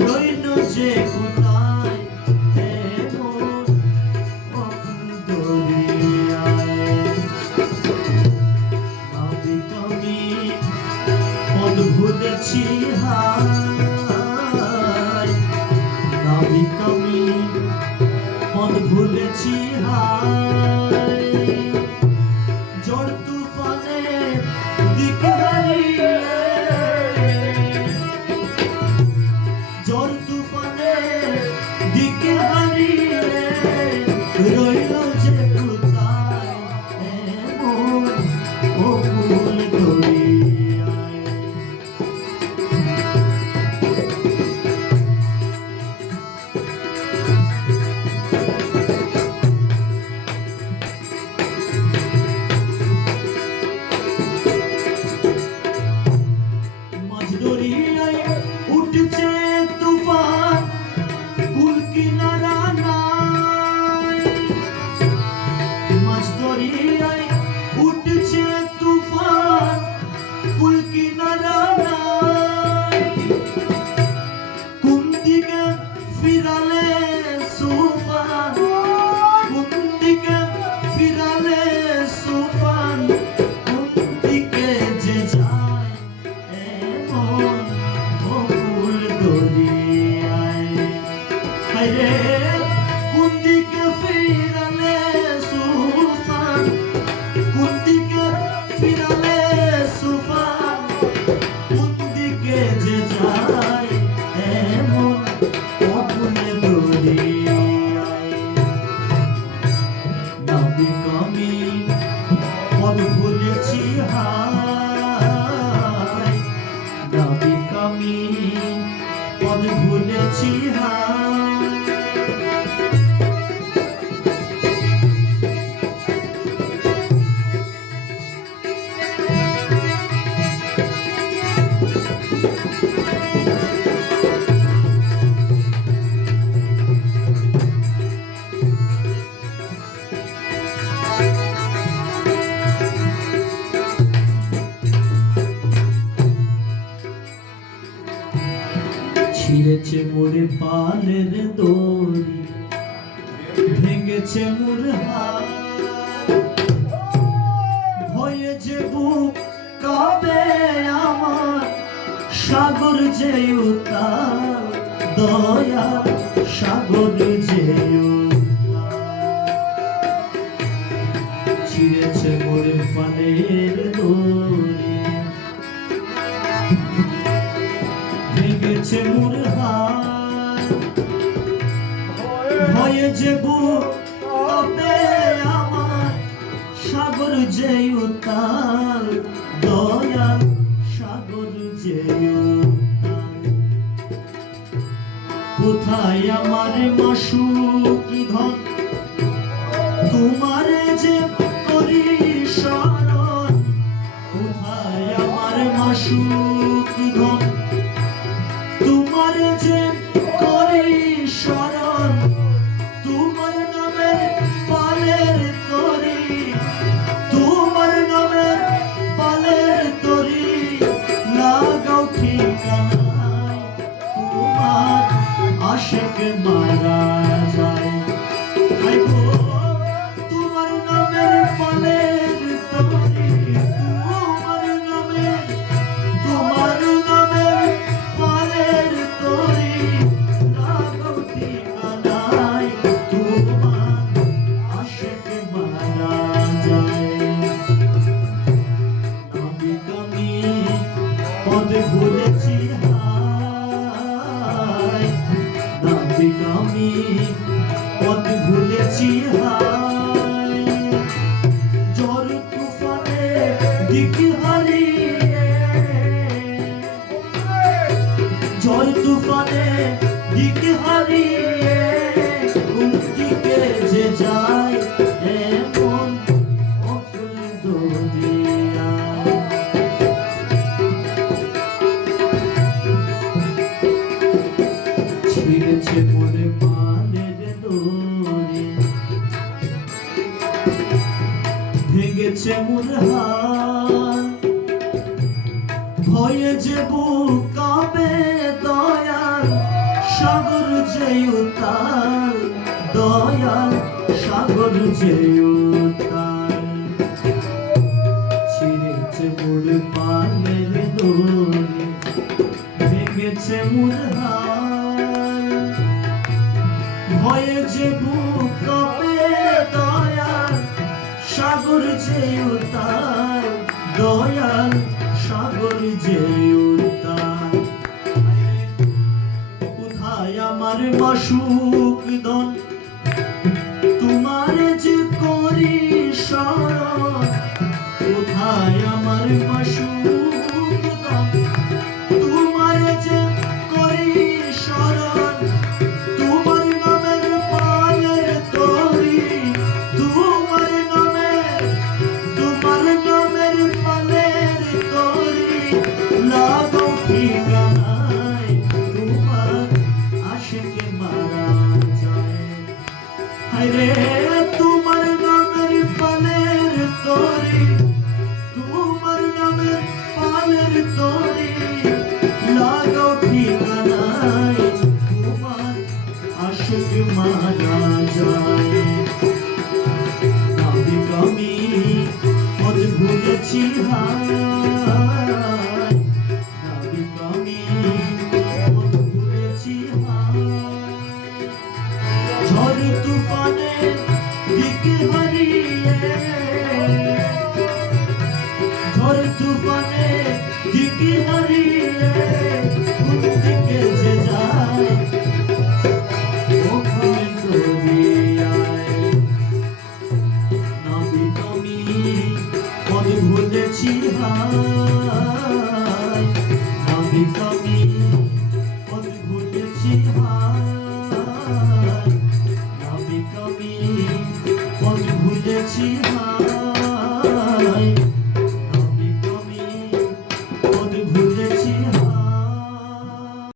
রইল যে কোথায় এমন দরিয়ায় নাবিক আমি পদ ভুলেছি হায় নাবিক আমি পদ ভুলেছি হায় ঝড় তুফানে দিক হারিয়ে ঝড় তুফানে দিক হারিয়ে রইল যে কোথায় এমন অকুল দরিয়ায় মাঝ দরিয়ায় উঠছে তুফান কুল কিনারা নাই মাঝ দরিয়ায় উঠছে তুফান কুল কিনারা নাই কোন দিকে ফিরালে সুফান কোন দিকে ফিরালে সুফান কোন দিকে যে যায় এমন অকুল দরিয়ায় হায়রে কোন দিকে ফিরালে সুফান কোন দিকে ফিরালে সুফান কোন দিকে যে যায় এমন অকুল দরিয়ায় নাবিক আমি পদ ভুলেছি হায় নাবিক আমি পদ ভুলেছি হায় ছিঁড়েছে মোরে পালের দড়ি ভেঙেছে মোর হাত ভয়ে যে বুক কাঁপে আমার সাগর যে উতাল দয়া সাগর যে ছিঁড়েছে মোরে পালের দড়ি ভেঙেছে মোর হাত ভয়ে যে বুক কাঁপে আমার সাগর যে উতাল দয়াল সাগর যে উতাল কোথায় আমার মাসুকি ধন তোমারে যে করি স্মরণ কোথায় আমার মাসুকি ধন তোমার যে করি স্মরণ তোমার নামে পালের তরি তোমার নামে পালের তরি লাগাও ঠিকানায় তোমার আশেক মারা যায় তোমার নামের পালের তরি তোমার নামের পালের তরি লাগাও ঠিকানায় তোমার আশেক মারা যায় নাবিক আমি পদ ভুলেছি হায় নাবিক আমি পদ ভুলেছি হায় ঝড় তুফানে দিক হারিয়ে ঝড় তুফানে দিক হারিয়ে কোন দিকে যে যায় এমন অকুল দরিয়ায় ছিঁড়েছে মোরে পালের দড়ি ভেঙেছে মোর হাত ভয়ে যে বুক কাঁপে দয়াল যে উতাল দয়াল সাগর যে উতাল ছিঁড়েছে মোর পালের দড়ি ভেঙেছে মোর হাল ভয়ে যে বুক কাঁপে দয়াল সাগর যে উতাল দয়াল সাগর যে উতাল কোথায় আমার মাসুক দন তোমার যে করি স্মরণ কোথায় আমার মাসুক দন তোমার যে করি স্মরণ তোমার নামের পালের তরি তোমার নামের পালের তরি লাগো ঠিকানায় তোমার আশিকে মারা যায় হায়রে তোমার নামের পালের তরি তোমার নামের পালের তরি লাগো ঠিকানায় তোমার আশিকে মারা যায় নাবিক আমি পথ ভুলেছি হায় নাবিক আমি পথ ভুলেছি হায় ঝড় তুফানে দিক হারিয়ে ঝড় তুফানে দিক হারিয়ে কোন দিকে যে যায় ওখানে দরিয়ায় নাবিক আমি পথ ভুলেছি হায় নাবিক আমি পথ ভুলেছি হায় নাবিক আমি পথ ভুলেছি হায়